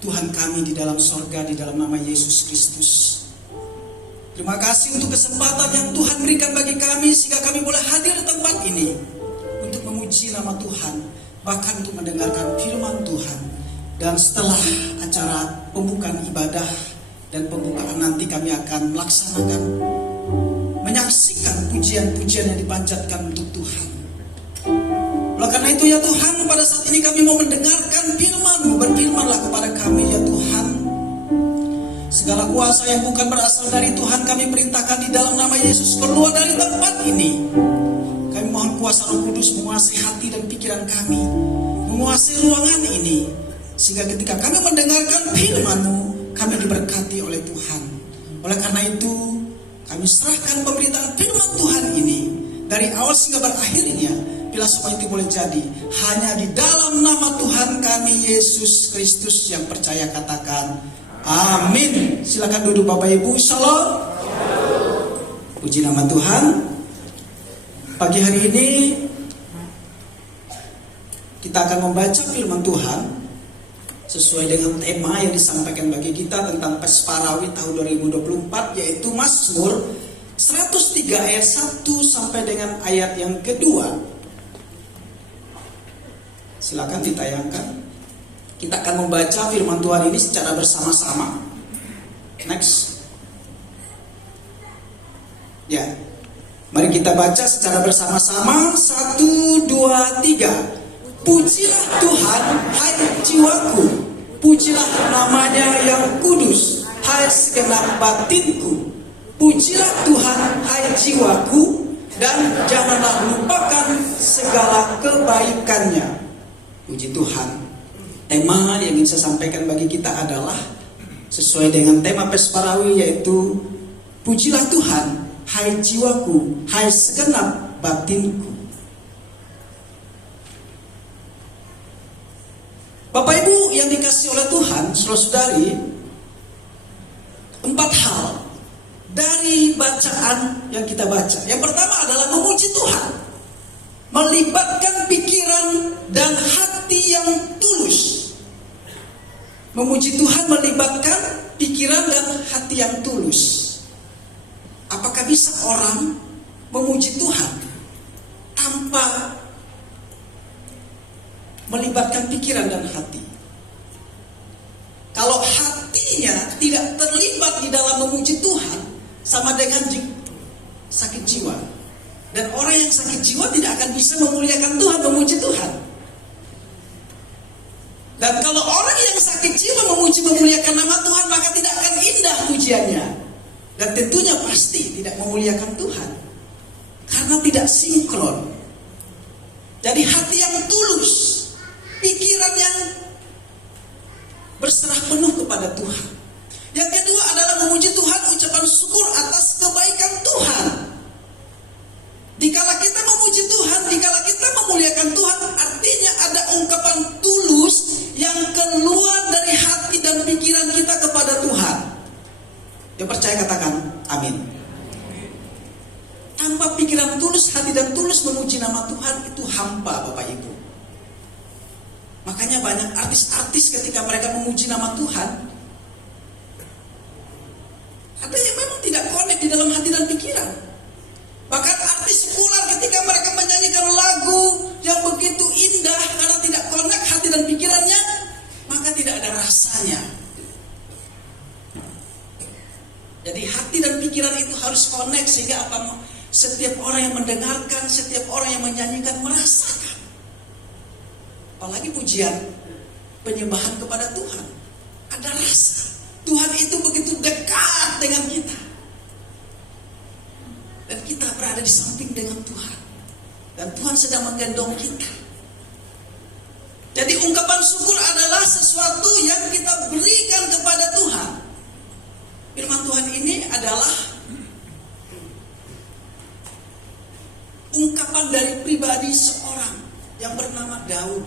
Tuhan kami di dalam sorga, di dalam nama Yesus Kristus. Terima kasih untuk kesempatan yang Tuhan berikan bagi kami sehingga kami boleh hadir di tempat ini untuk memuji nama Tuhan, bahkan untuk mendengarkan firman Tuhan. Dan setelah acara pembukaan ibadah dan pembukaan nanti kami akan melaksanakan, menyaksikan pujian-pujian yang dipanjatkan untuk Tuhan. Oleh karena itu ya Tuhan, pada saat ini kami mau mendengarkan firman-Mu. Berfirmanlah kepada kami ya Tuhan. Segala kuasa yang bukan berasal dari Tuhan kami perintahkan di dalam nama Yesus keluar dari tempat ini. Kami mohon kuasa Roh Kudus menguasai hati dan pikiran kami, menguasai ruangan ini, sehingga ketika kami mendengarkan firman-Mu, kami diberkati oleh Tuhan. Oleh karena itu, kami serahkan pemberitaan firman Tuhan ini dari awal hingga berakhirnya. Bila semua itu boleh jadi, hanya di dalam nama Tuhan kami Yesus Kristus yang percaya, katakan amin. Silakan duduk Bapak Ibu. Shalom. Puji nama Tuhan. Pagi hari ini kita akan membaca firman Tuhan sesuai dengan tema yang disampaikan bagi kita tentang Pesparawi tahun 2024, yaitu Mazmur 103 ayat 1 sampai dengan ayat yang kedua. Silakan ditayangkan. Kita akan membaca firman Tuhan ini secara bersama-sama. Next. Ya. Mari kita baca secara bersama-sama. 1, 2, 3. Pujilah Tuhan, hai jiwaku. Pujilah namanya yang kudus, hai segenap batinku. Pujilah Tuhan, hai jiwaku, dan janganlah lupakan segala kebaikannya. Puji Tuhan. Tema yang ingin saya sampaikan bagi kita adalah sesuai dengan tema Pesparawi, yaitu pujilah Tuhan, hai jiwaku, hai segenap batinku. Bapak Ibu yang dikasihi oleh Tuhan, saudara-saudari, 4 hal dari bacaan yang kita baca. Yang pertama adalah memuji Tuhan, melibatkan pikiran dan hati yang tulus. Memuji Tuhan melibatkan pikiran dan hati yang tulus. Apakah bisa orang memuji Tuhan tanpa melibatkan pikiran dan hati? Kalau hatinya tidak terlibat di dalam memuji Tuhan, sama dengan sakit jiwa. Dan orang yang sakit jiwa tidak akan bisa memuliakan Tuhan, memuji Tuhan. Dan kalau orang yang sakit jiwa memuliakan nama Tuhan, maka tidak akan indah pujiannya. Dan tentunya pasti tidak memuliakan Tuhan, karena tidak sinkron. Jadi hati yang tulus, pikiran yang berserah penuh kepada Tuhan. Yang kedua adalah memuji Tuhan, ucapan syukur atas kebaikan Tuhan. Dikala kita memuji Tuhan, dikala kita memuliakan Tuhan, artinya ada ungkapan tulus yang keluar dari hati dan pikiran kita kepada Tuhan. Yang percaya katakan amin. Tanpa pikiran tulus, hati dan tulus memuji nama Tuhan, itu hampa Bapak Ibu. Makanya banyak artis-artis ketika mereka memuji nama Tuhan, ada yang memang tidak connect di dalam hati dan pikiran. Bahkan artis sekuler ketika mereka menyanyikan lagu yang begitu indah, karena tidak connect hati dan pikirannya, maka tidak ada rasanya. Jadi hati dan pikiran itu harus connect, sehingga setiap orang yang mendengarkan, setiap orang yang menyanyikan merasakan. Apalagi pujian, penyembahan kepada Tuhan, ada rasa. Tuhan itu begitu dekat dengan kita, dan kita berada di samping dengan Tuhan, dan Tuhan sedang menggendong kita. Jadi ungkapan syukur adalah sesuatu yang kita berikan kepada Tuhan. Firman Tuhan ini adalah ungkapan dari pribadi seorang yang bernama Daud,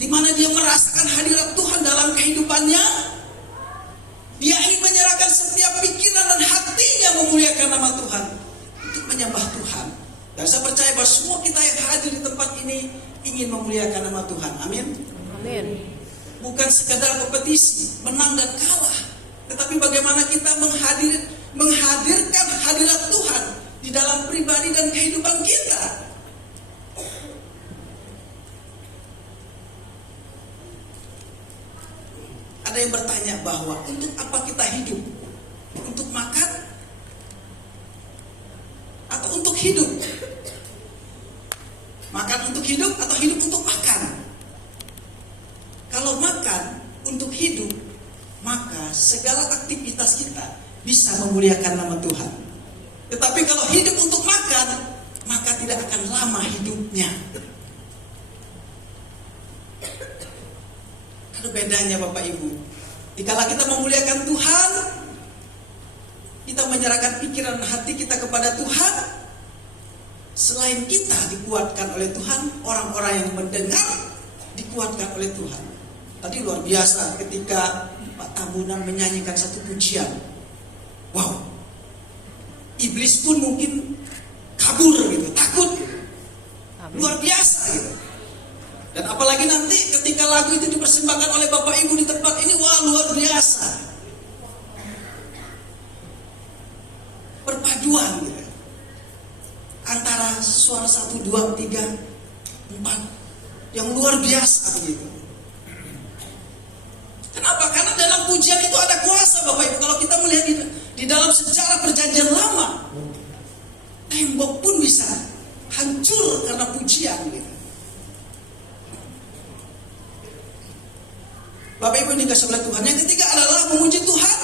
di mana dia merasakan hadirat Tuhan dalam kehidupannya. Dia ingin menyerahkan setiap pikiran dan hatinya memuliakan nama Tuhan, untuk menyembah Tuhan. Dan saya percaya bahwa semua kita yang hadir di tempat ini ingin memuliakan nama Tuhan. Amin. Amin. bukan sekedar kompetisi, menang dan kalah. Tetapi bagaimana kita menghadirkan hadirat Tuhan di dalam pribadi dan kehidupan kita. Ada yang bertanya bahwa untuk apa kita hidup? Untuk makan? Atau untuk hidup? Makan untuk hidup atau hidup untuk makan? Kalau makan untuk hidup, maka segala aktivitas kita bisa memuliakan nama Tuhan. Tetapi kalau hidup untuk makan, maka tidak akan lama hidupnya. Ada bedanya Bapak Ibu. Dikala kita memuliakan Tuhan, kita menyerahkan pikiran dan hati kita kepada Tuhan. Selain kita dikuatkan oleh Tuhan, orang-orang yang mendengar dikuatkan oleh Tuhan. Tadi luar biasa ketika Pak Tambunan menyanyikan satu pujian. Wow, iblis pun mungkin kabur gitu, takut. Luar biasa gitu. Dan apalagi nanti ketika lagu itu dipersembahkan oleh Bapak Ibu di tempat ini, wah luar biasa. Perpaduan gitu. Antara suara 1, 2, 3, 4 yang luar biasa begitu. Kenapa? Karena dalam pujian itu ada kuasa Bapak Ibu. Kalau kita melihat di dalam sejarah perjanjian lama, tembok pun bisa hancur karena pujian gitu. Bapak Ibu yang dikasih oleh Tuhan. Yang ketiga adalah memuji Tuhan,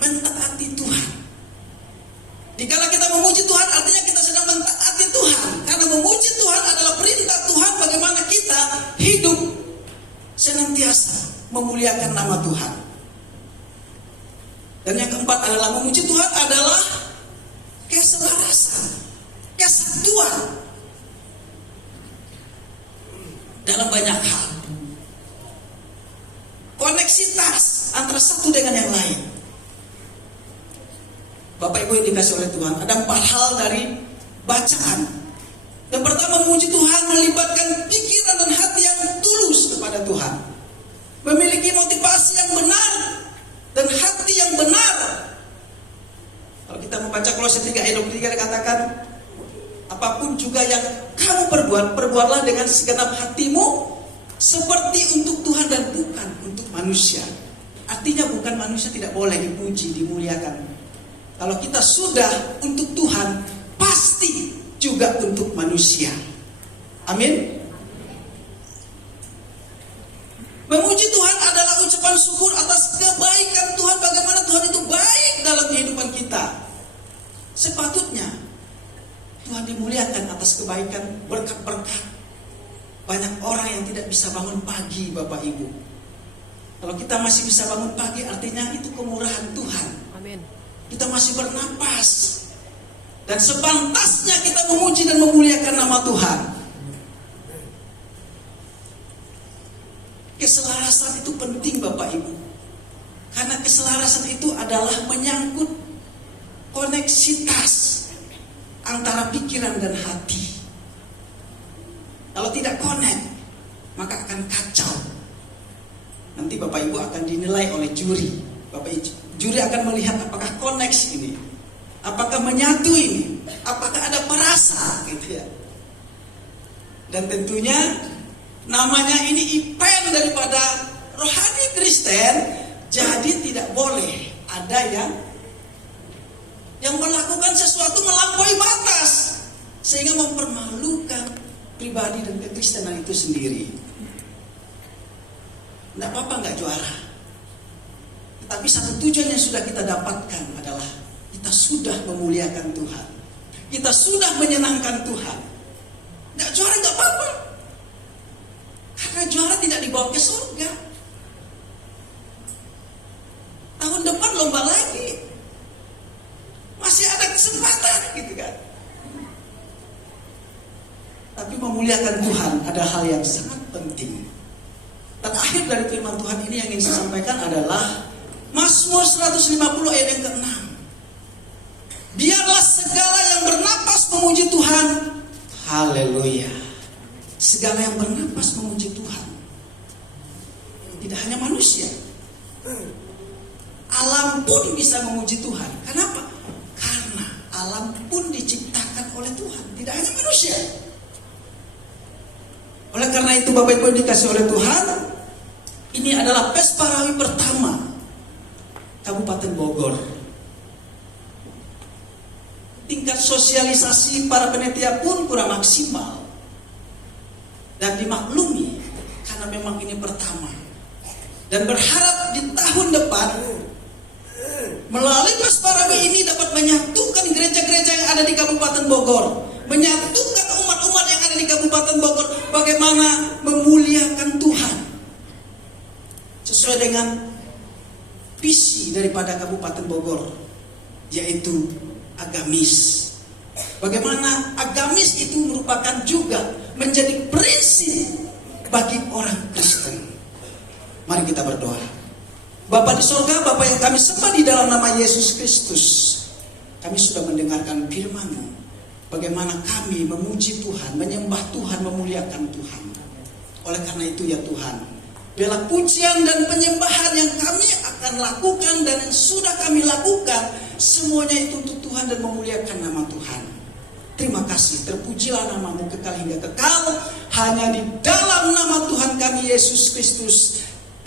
mentaati Tuhan. Dikala kita memuji Tuhan, artinya kita sedang mentaati Tuhan. Karena memuji Tuhan adalah perintah Tuhan bagaimana kita hidup senantiasa memuliakan nama Tuhan. Dan yang keempat adalah memuji Tuhan adalah keselarasan, kesatuan dalam banyak hal. Koneksitas antara satu dengan yang lain. Bapak Ibu yang dikasih oleh Tuhan, ada 4 hal dari bacaan. Yang pertama, memuji Tuhan melibatkan pikiran dan hati yang tulus kepada Tuhan. Memiliki motivasi yang benar dan hati yang benar. Kalau kita membaca Kolose 3 ayat 23 dikatakan, apapun juga yang kamu perbuat, perbuatlah dengan segenap hatimu seperti untuk Tuhan dan bukan untuk manusia. Artinya bukan manusia tidak boleh dipuji, dimuliakan. Kalau kita sudah untuk Tuhan, pasti juga untuk manusia. Amin. Memuji Tuhan adalah ucapan syukur atas kebaikan Tuhan. Bagaimana Tuhan itu baik dalam kehidupan kita. Sepatutnya Tuhan dimuliakan atas kebaikan, berkat-berkat. Banyak orang yang tidak bisa bangun pagi Bapak Ibu. Kalau kita masih bisa bangun pagi, artinya itu kemurahan Tuhan. Amin. Kita masih bernapas. Dan sepantasnya kita memuji dan memuliakan nama Tuhan. Keselarasan itu penting Bapak Ibu. Karena keselarasan itu adalah menyangkut koneksitas antara pikiran dan hati. Kalau tidak connect, maka akan kacau. Nanti Bapak Ibu akan dinilai oleh juri. Juri akan melihat apakah koneksi ini, apakah menyatu ini, apakah ada perasa gitu ya. Dan tentunya namanya ini event daripada rohani Kristen, jadi tidak boleh ada yang melakukan sesuatu melampaui batas sehingga mempermalukan pribadi dan kekristenan itu sendiri. Tidak apa-apa nggak juara. Tetapi satu tujuan yang sudah kita dapatkan adalah kita sudah memuliakan Tuhan. Kita sudah menyenangkan Tuhan. Nggak juara nggak apa-apa. Karena juara tidak dibawa ke surga. Tahun depan lomba lagi. Masih ada kesempatan gitu kan. Tapi memuliakan Tuhan ada hal yang sangat penting. Dan akhir dari firman Tuhan ini yang ingin saya sampaikan adalah Mazmur 150 ayat yang ke-6. Biarlah segala yang bernapas memuji Tuhan. Haleluya. Segala yang bernapas memuji Tuhan. manusia. Alam pun bisa memuji Tuhan. Kenapa? Karena alam pun diciptakan oleh Tuhan, tidak hanya manusia. Oleh karena itu Bapak Ibu yang dikasih oleh Tuhan, ini adalah pes parawi pertama Kabupaten Bogor. Tingkat sosialisasi para panitia pun kurang maksimal dan dimaklumi karena memang ini pertama. Dan berharap di tahun depan melalui pes parawi ini dapat menyatukan gereja-gereja yang ada di Kabupaten Bogor, menyatukan umat-umat yang ada di Kabupaten Bogor, bagaimana memuliakan Tuhan sesuai dengan visi daripada Kabupaten Bogor, yaitu agamis. Bagaimana agamis itu merupakan juga menjadi prinsip bagi orang Kristen. Mari kita berdoa. Bapa di sorga, Bapa yang kami sembah di dalam nama Yesus Kristus, kami sudah mendengarkan firman-Mu, bagaimana kami memuji Tuhan, menyembah Tuhan, memuliakan Tuhan. Oleh karena itu ya Tuhan, bela pujian dan penyembahan yang kami akan lakukan dan yang sudah kami lakukan, semuanya itu untuk Tuhan dan memuliakan nama Tuhan. Terima kasih, terpujilah nama-Mu kekal hingga kekal. Hanya di dalam nama Tuhan kami Yesus Kristus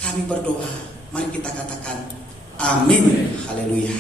kami berdoa. Mari kita katakan amin. Haleluya.